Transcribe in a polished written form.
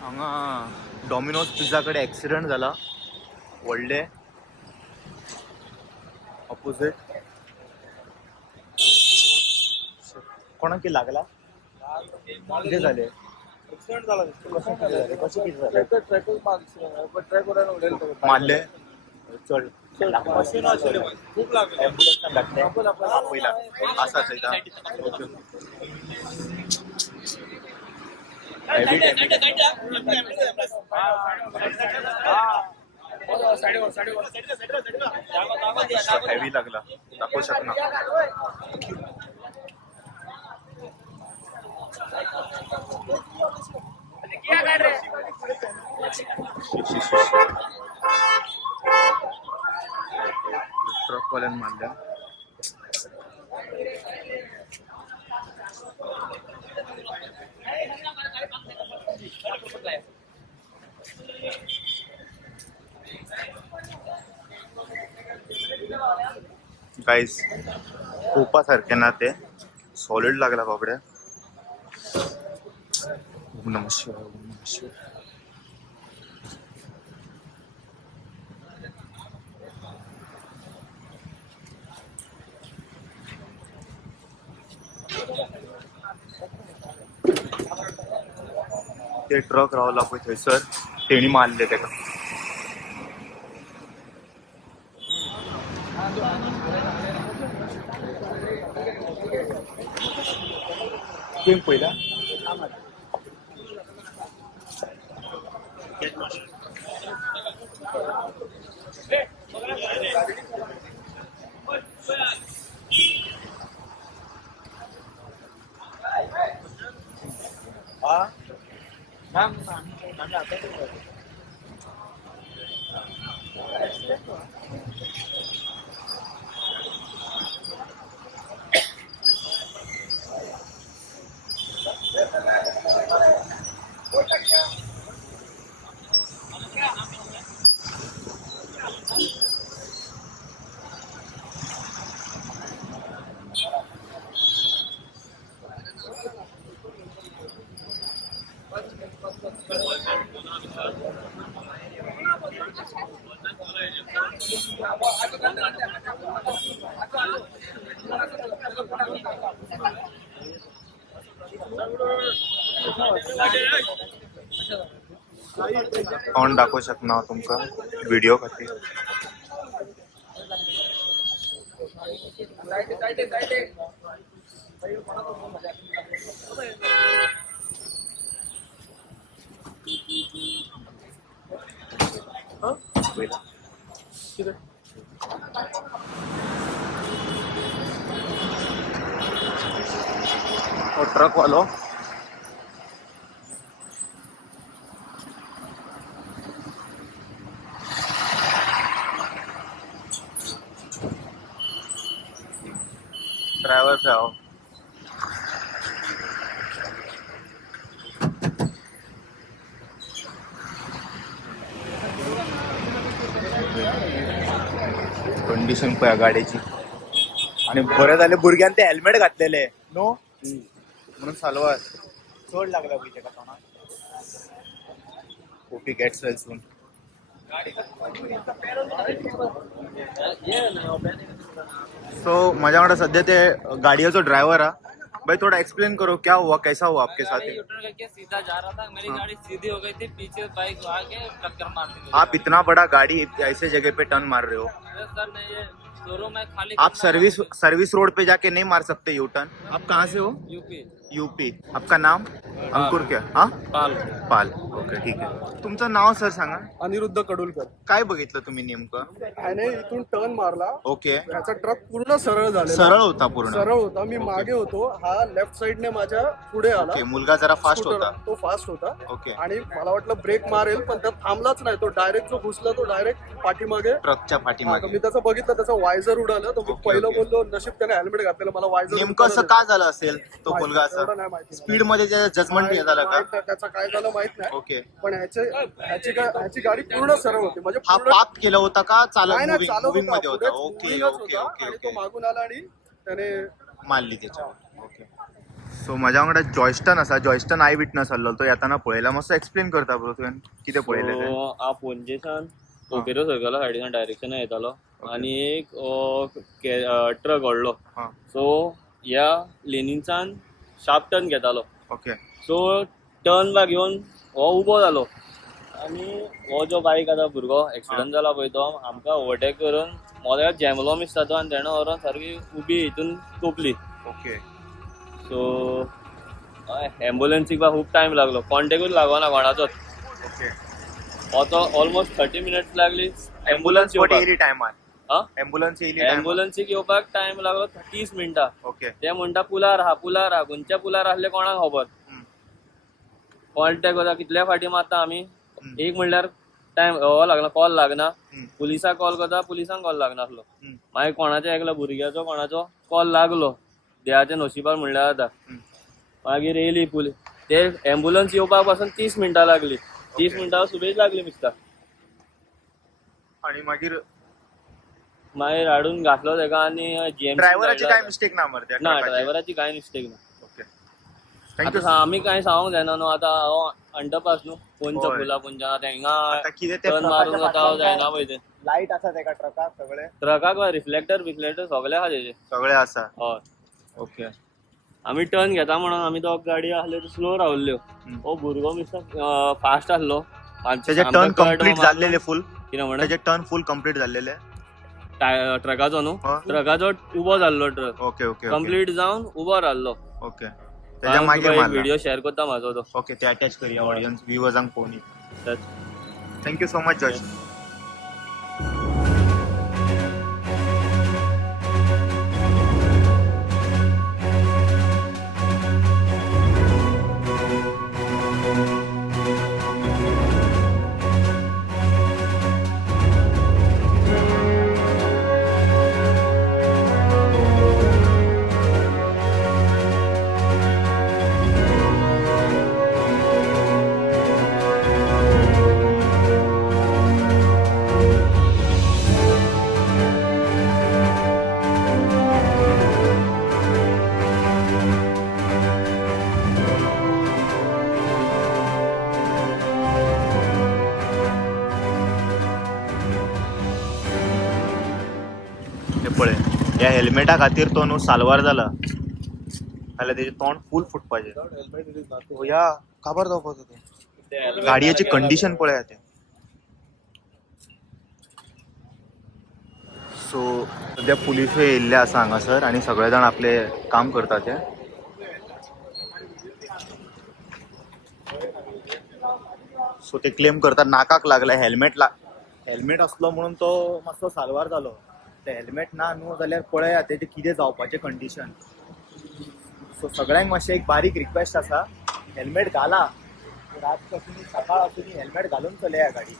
हांगा Domino's pizza कडे accident झाला. व्हडले ऑपोजिट कोणाकी लागला किती झाले ऍक्सिडेंट झाला. कसं किती झाले कसे किती झाले ट्रॅक मारले चल मशीन खूप लागले. असा हेवी लागला दाखवू शकणार. ट्रकवाल्यानं मारल्या. गाईस खूपासारखे ना ते सॉलिड लागला बाबड्या. ओम नमः शिवाय ओम नमः शिवाय. ते ट्रक रावला पळय थंयसर तेणी मारले तेका. तुम्ही पहिला तोंड दाखवू शकना तुमका व्हिडिओ खातीर. ट्रक वालो ड्राइवर पे आओ. कंडिशन पळय गाडीची. आणि बरें जालें भुरग्यान ते हेल्मेट घातलेले नो म्हणून सालवार चड लागला पळय तेका तोंडाक. Hope gets well soon. So माझ्या वांगडा सध्या ते गाडीचो ड्राइवर हा. भाई थोड़ा एक्सप्लेन करो क्या हुआ कैसा हुआ आपके साथ. करके सीधा जा रहा था, मेरी गाड़ी सीधी हो गई थी, पीछे बाइक आके टक्कर मार दी. आप इतना बड़ा गाड़ी ऐसे जगह पे टर्न मार रहे हो. सर ने ये शोरूम में खाली. आप सर्विस रोड पे जाके नहीं मार सकते यू टर्न. आप कहाँ से हो. यूपी. आपका नाम अंकुर क्या. हा पाल. ओके ठीक आहे. तुमचं नाव सर सांगा. अनिरुद्ध कडुलकर. काय बघितलं तुम्ही नेमकं. त्याने इथून टर्न मारला. ओके. त्याचा ट्रक पूर्ण सरळ झाला. सरळ होता पूर्ण. सरळ होता. मी मागे होतो. हा लेफ्ट साइडने माझ्या पुढे आला. ओके. मुलगा जरा फास्ट होता. तो फास्ट होता. ओके. आणि मला वाटलं ब्रेक मारेल पण त्या थांबलाच नाही. तो डायरेक्ट जो घुसला तो डायरेक्ट पाठीमागे ट्रकच्या पाठीमागे. मी त्याचं बघितलं. त्याचं वायझर उडालं. तर मी पहिलं बोललो नशीब त्याने हेल्मेट घातलेलं. मला वायझर नेमकं असं का झालं असेल तो मुलगा असं स्पीड मध्ये जजमेंट झालं का. त्याचं काय झालं माहित नाही. ओके. पण ह्याची गाडी पूर्ण सरळ होती. म्हणजे हा पाप केला होता का चालत चालत मुव्हिंग मध्ये होता. पुढेच ओके moving च ओके होता. ओके आणि तो ओके. मागून आला आणि त्याने मारली त्याच्यावर. ओके. सो माझ्या वांगडा जॉयस्टन असा, जॉयस्टन आय विटनस आसलो तो येताना पळयला, मातसो एक्सप्लेन करता ब्रो तुवें कितें पळयलें तें. हांव पणजेच्यान कोकेरो सर्कला सायडीन डायरेक्शन येतालो आनी एक ट्रक व्हडलो हां सो ह्या लेनींच्यान शार्प टर्न घेतालो. ओके सो टर्न बा घेवन हो उबो जालो आनी हो जो बायक आतां भुरगो एक्सिडंट जाला पळय तो आमकां ओवरटेक करून मोद्याक जॅमलो दिसता तो आनी तेणें व्हरोन सारकी उबी हितून तोपली. ओके सो एम्बुलन्सीक बा खूब टायम लागलो, कॉन्टेक्टूच लागना कोणाचोच. ओके हो तो ऑलमोस्ट 30 मिनिट्स लागली एम्बुलन्स येवपाक. येयली टायमार, हां एम्बुलन्स येयली टायमार. एम्बुलन्सीक येवपाक टायम लागलो 30 मिनटां. ओके ते म्हणटा पुलार आहा खंयच्या पुलार आहले कोणाक खबर. कॉन्टॅक्ट करता कितल्या फाटी मारता आमी, एक म्हणल्यार टायम हो लागना, कॉल लागना, पुलिसाक कॉल करता पुलिसांक कॉल लागनासलो. मागीर कोणाच्या एकल्या भुरग्याचो कोणाचो कॉल लागलो, देवाच्या नशिबार म्हणल्यार जाता. मागीर येयली पुलीस, ते एम्बुलन्स येवपाक पासून 30 मिनटां लागली. 30 मिनटां सुबेज लागली दिसता. आणि मागीर मागीर हाडून घातलो तेका आनी जीएमसी ड्रायव्हराची काय मिस्टेक ना मरे त्या ना, ट्रकाची? ड्रायव्हराची कांय मिस्टेक ना. Okay thank you. आतां आमी कांय सांगूंक जायना न्हू, आतां हो अंडरपास न्हू पोंच होय. पुला पोंचा आता हिंगा कितें ते टर्न मारून वता जायना पळय ते लाईट आसा तेका ट्रकाक सगळे ट्रकाक रिफ्लेक्टर सगळे आहा तेजे. सगळे आसा. हय ओके आमी टर्न घेता म्हणून आमी तो गाडी आसल्यो स्लो रावल्ल्यो. हो भुरगो दिसता फास्ट आसलो. त्याचे टर्न कंप्लीट जाल्लेले फुल, कितें म्हण त्याचे टर्न फुल कंप्लीट जाल्लेले. ट्रकाचो न्हू, हय. ट्रकाचो उबो जाल्लो ट्रक ओके ओके कंप्लीट जावन उबो रावल्लो. ओके त्याच्या मागीर मारला. व्हिडिओ शेअर करता म्हाजो तो. ओके ते अटॅच करूया ऑडियन्स व्ह्युअर्सांक पळोवनी. That's- thank you so much George. हे पळय, ह्या हेल्मेटा खातीर तो न्हू साल्वार जाला जाल्यार तेजें तोंड फूल फुटपाचें. हो या काबार जावपाचो तो. गाडयेची कंडिशन पळयात ते. सो सध्या पुलिसूय येयल्ले आसा हांगासर आनी सगळे जाण आपले काम करता ते. सो ते क्लेम करता नाकाक लागला हेल्मेट असलो म्हणून तो मातसो साल्वार जालो. ते हेल्मेट ना न्हू जाल्यार पळयात तेजें कितें जावपाचें कंडिशन. सो सगळ्यांक मातशें एक बारीक रिक्वेस्ट आसा, हेल्मेट घाला. रात आसूनी सकाळ आसूनी हेल्मेट घालून चलया गाडी.